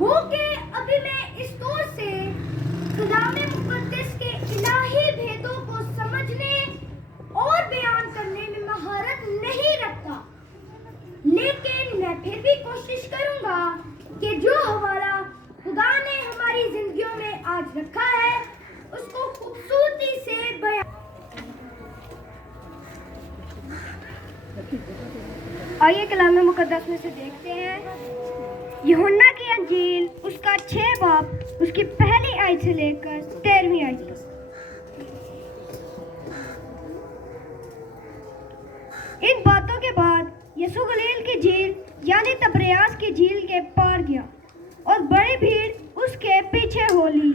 गो के अभी मैं इस दौर से कलाम-ए मुक़द्दस के इलाही भेदों को समझने और बयान करने में महारत नहीं रखता, लेकिन मैं फिर भी कोशिश करूंगा कि जो हवाला खुदा ने हमारी जिंदगियों में आज रखा है उसको खूबसूरती से बयान। आइए कलाम-ए मुक़द्दस में से देखते हैं यूहन्ना की अंजील उसका 6 बाब उसकी पहली आयत से लेकर 13वीं आयत तक। इन बातों के बाद यीशु गलील की झील यानी तबरियास की झील के पार गया और बड़ी भीड़ उसके पीछे हो ली,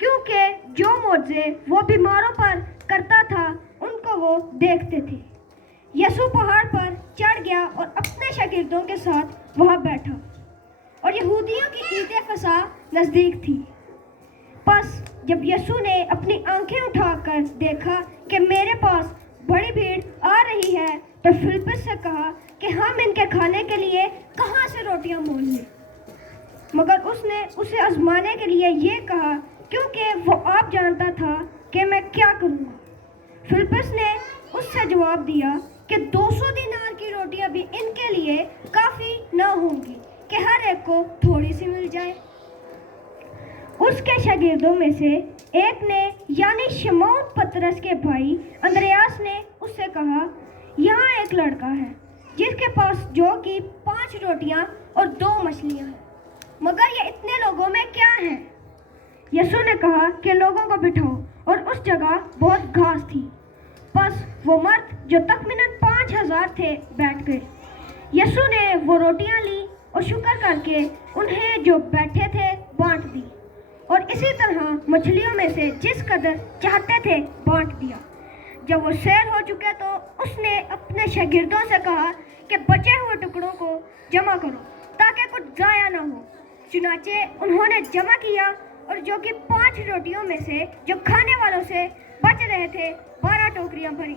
क्योंकि जो मौजज़े वो बीमारों पर करता था उनको वो देखते थे। यीशु पहाड़ पर चढ़ गया और अपने शागिर्दों के साथ वहाँ बैठा और यहूदियों की ईद फसह नज़दीक थी। बस जब यीशु ने अपनी आंखें उठाकर देखा कि मेरे पास बड़ी भीड़ आ रही है तो फिलिप्पस से कहा कि हम इनके खाने के लिए कहाँ से रोटियां मोल लें। मगर उसने उसे आजमाने के लिए ये कहा क्योंकि वो आप जानता था कि मैं क्या करूँगा। फिलिप्पस ने उससे जवाब दिया कि 200 दीनार की रोटियां भी इनके लिए काफ़ी न होंगी कि हर एक को थोड़ी सी मिल जाए। उसके शागिर्दों में से एक ने यानी शमौन पतरस के भाई अंद्रयास ने उससे कहा, यहाँ एक लड़का है जिसके पास जो कि 5 रोटियां और 2 मछलियां हैं, मगर ये इतने लोगों में क्या है? यीशु ने कहा कि लोगों को बिठाओ, और उस जगह बहुत घास थी। बस वो मर्द जो तकरीबन 5000 थे बैठ गए। यीशु ने वो रोटियां ली और शुक्र करके उन्हें जो बैठे थे बांट दी, और इसी तरह मछलियों में से जिस कदर चाहते थे बांट दिया। जब वो सैर हो चुके तो उसने अपने शागिर्दों से कहा कि बचे हुए टुकड़ों को जमा करो ताकि कुछ ज़ाया ना हो। चुनाचे उन्होंने जमा किया, और जो कि 5 रोटियों में से जो खाने वालों से बच रहे थे 12 टोकरियां भरी।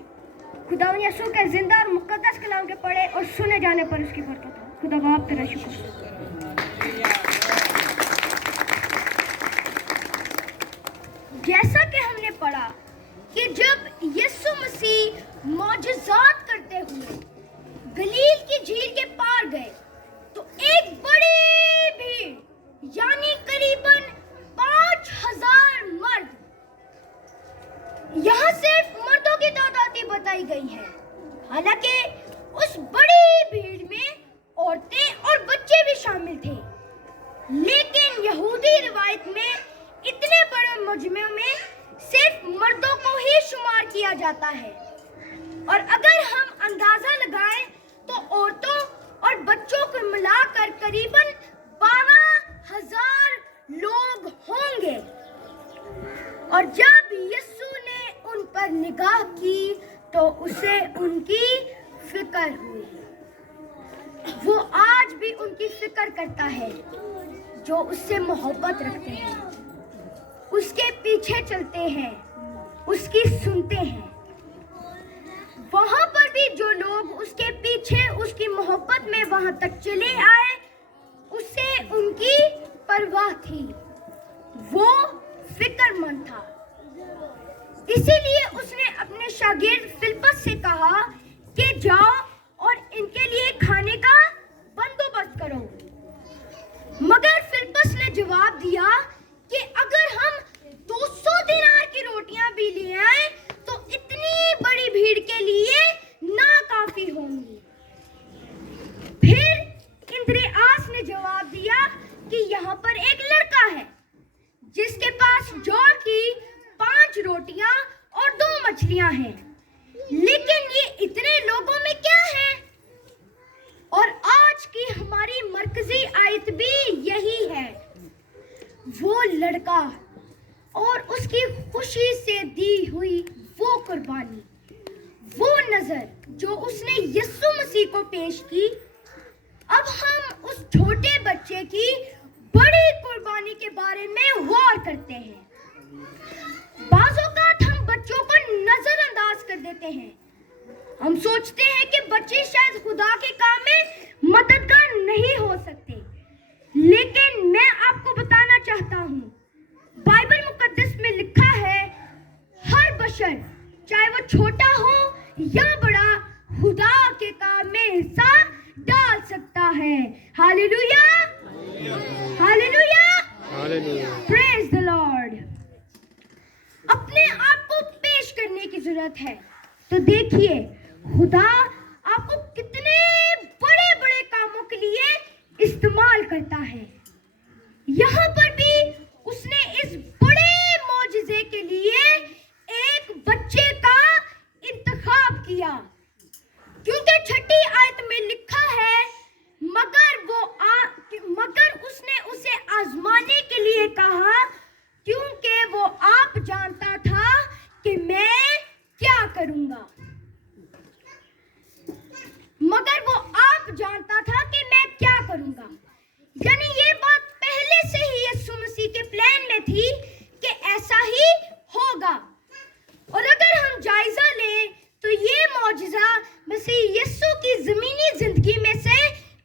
खुदा यीशु के जिंदा और मुक़द्दस कलाम के पढ़े और सुने जाने पर उसकी बरकत हो। खुदा बाप तेरा शुक्र। जैसा कि हमने पढ़ा कि जब यीशु मसीह मौजज़ात करते हुए गलील की झील के पार गए तो एक बड़ी भीड़ यानी करीबन 5000 मर्द, यहाँ सिर्फ मर्दों की तादाद ही बताई गई है, हालांकि उस बड़ी भीड़ में औरतें और बच्चे भी शामिल थे। लेकिन यहूदी रिवायत में इतने बड़े मजमे में सिर्फ मर्दों को ही शुमार किया जाता है, और अगर हम अंदाजा लगाएं तो औरतों और बच्चों को मिलाकर करीबन 12000 लोग होंगे। और जब यीशु ने उन पर निगाह की तो उसे उनकी फिक्र हुई। वो आज भी उनकी फिक्र करता है जो उससे मोहब्बत रखते हैं, उसके पीछे चलते हैं, उसकी सुनते हैं। वहां पर भी जो लोग उसके पीछे उसकी मोहब्बत में वहां तक चले आए, उससे उनकी परवाह थी, वो फिक्रमंद था। इसीलिए उसने अपने शागिर्द फिलिप्पस से कहा कि जाओ और इनके लिए खाने का बंदोबस्त करो। मगर फिलिप्पस ने जवाब दिया कि अगर हम 200 दीनार की रोटियां भी ले आए तो इतनी बड़ी भीड़ के लिए नाकाफी होंगी। फिर इंद्रियास ने जवाब दिया कि यहाँ पर एक लड़का है जिसके पास जौ की 5 रोटियां और 2 मछलियां हैं, लेकिन ये इतने लोगों में क्या है? और आज की हमारी मरकजी आयत भी यही है। वो लड़का और उसकी खुशी से दी हुई वो कुर्बानी, वो नजर जो उसने यीशु मसीह को पेश की। अब हम उस छोटे बच्चे की बड़ी कुर्बानी के बारे में गौर करते हैं। बाज़ औक़ात हम बच्चों को नजरअंदाज कर देते हैं। हम सोचते हैं कि बच्चे शायद खुदा के काम में मददगार नहीं हो सकते, लेकिन मैं आप हिस्सा डाल सकता है। Hallelujah, hallelujah, praise the Lord. अपने आप को पेश करने की जरूरत है। तो देखिए, खुदा आपको कितने बड़े बड़े कामों के लिए इस्तेमाल करता है। यहाँ पर भी उसने इस बड़े मौजज़े के लिए एक बच्चे का इंतखाब किया, क्योंकि 6ठी आयत में लिखा है, मगर उसने उसे आजमाने के लिए कहा, क्योंकि वो आप जानता था कि मैं क्या करूंगा। मगर वो आप जानता था कि मैं क्या करूंगा, यानी ये बात पहले से ही यीशु मसीह के प्लान में थी कि ऐसा ही होगा। और अगर हम जायजा लें तो ये मौजज़ा मसीह यीशु की ज़मीनी जिंदगी में से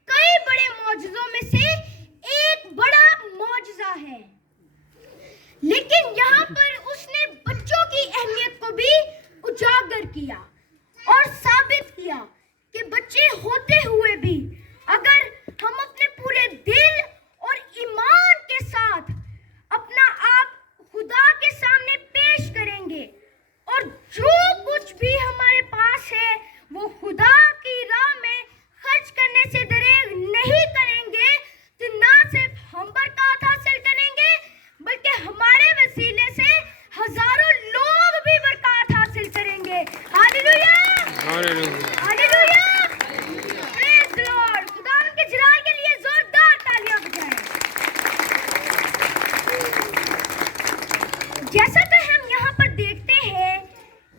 कई बड़े मौजज़ों में से एक बड़ा मौजज़ा है। लेकिन यहाँ पर उसने बच्चों की अहमियत को भी उजागर किया और साबित किया कि बच्चे होते हुए भी अगर हम अपने पूरे दिल और ईमान के साथ अपना आप खुदा के सामने पेश करेंगे और जो कुछ भी हमारे पास है वो खुदा की राह में खर्च करने से दरेग नहीं करेंगे, तो ना सिर्फ हम बरकत हासिल करेंगे बल्कि हमारे वसीले से हजारों लोग भी बरकत हासिल करेंगे। Hallelujah, hallelujah, praise the Lord. खुदा के जलाल के लिए जोरदार तालियां बजाएं। जैसा कि हम यहाँ पर देखते हैं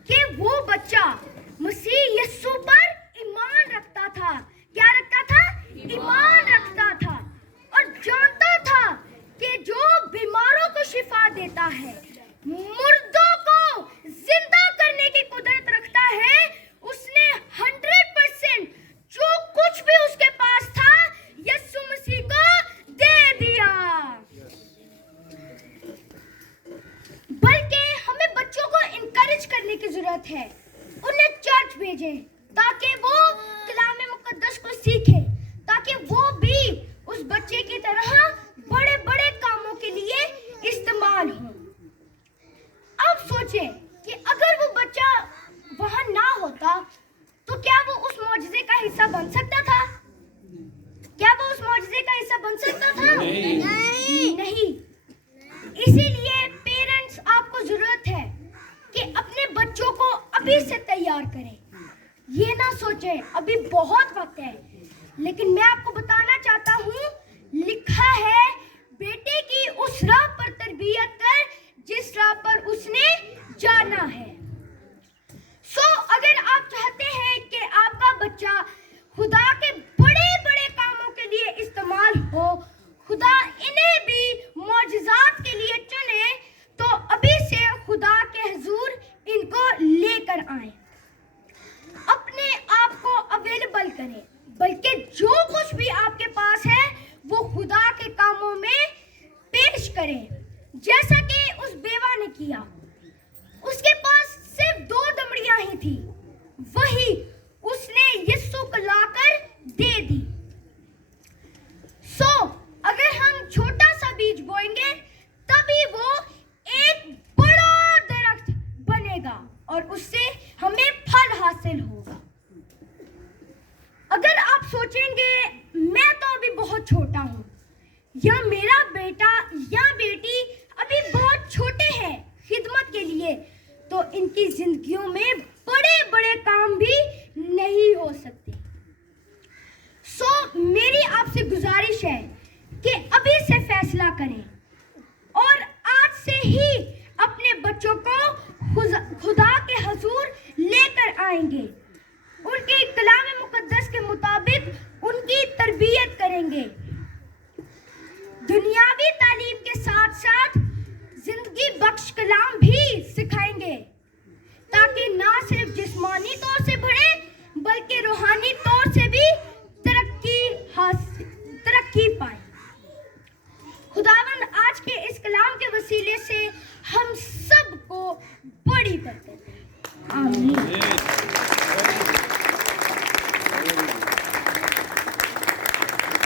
कि वो बच्चा मसीह यीशु पर ईमान रखता था। क्या रखता था? ईमान रखता था और जानता था कि जो बीमारों को शिफा देता है, मुर्दों को जिंदा करने की कुदरत रखता है, उसने 100% जो कुछ भी उसके पास था यीशु मसीह को दे दिया। बल्कि हमें बच्चों को इनकरेज करने की जरूरत है, उन्हें चर्च भेजें ताकि वो कलाम मुकद्दस को सीखें, ताकि वो भी उस बच्चे की तरह बड़े बड़े कामों के लिए इस्तेमाल हो। अब सोचें कि अगर वो बच्चा वहां ना होता तो क्या वो उस मौजज़े का हिस्सा बन सकता था? क्या वो उस मौजज़े का हिस्सा बन सकता था? नहीं। इसीलिए पेरेंट्स, आपको जरूरत है कि अपने बच्चों को अभी से तैयार करें। ये ना सोचें अभी बहुत वक्त है, लेकिन मैं आपको बताना चाहता हूँ, लिखा है, बेटे की उस राह पर तरबियत कर जिस राह पर उसने जाना है। अगर आप चाहते हैं कि आपका बच्चा खुदा के बड़े बड़े कामों के लिए इस्तेमाल हो, खुदा इन्हें भी मौजज़ात के लिए चुने, तो अभी से खुदा के हुजूर इनको लेकर आए, अपने आप को अवेलेबल करें, बल्कि जो कुछ भी आपके पास है वो खुदा के कामों में पेश करें, जैसा कि उस बेवा ने किया। उसके पास सिर्फ 2 दमड़ियां ही थी, वही उसने यीशु को लाकर दे दी। अगर हम छोटा सा बीज बोएंगे तभी वो एक बड़ा दरख्त बनेगा और उससे हमें फल हासिल होगा। अगर आप सोचेंगे मैं तो अभी बहुत छोटा हूँ, या मेरा बेटा या बेटी अभी बहुत छोटे हैं खिदमत के लिए, तो इनकी जिंदगियों में बड़े बड़े काम भी नहीं हो सकते। मेरी आपसे गुजारिश है कि अभी से फैसला करें और आज से ही अपने बच्चों को खुदा के हुजूर लेकर आएंगे, उनके कलाम मुकद्दस के मुताबिक उनकी तरबियत करेंगे, दुनियावी तालीम के साथ साथ जिंदगी बख्श कलाम भी सिखाएंगे, ताकि ना सिर्फ जिस्मानी तौर से बढ़े बल्कि रूहानी तौर से भी तरक्की पाए। खुदावंद आज के इस कलाम के वसीले से हम सबको बड़ी बरकत दे। आमीन।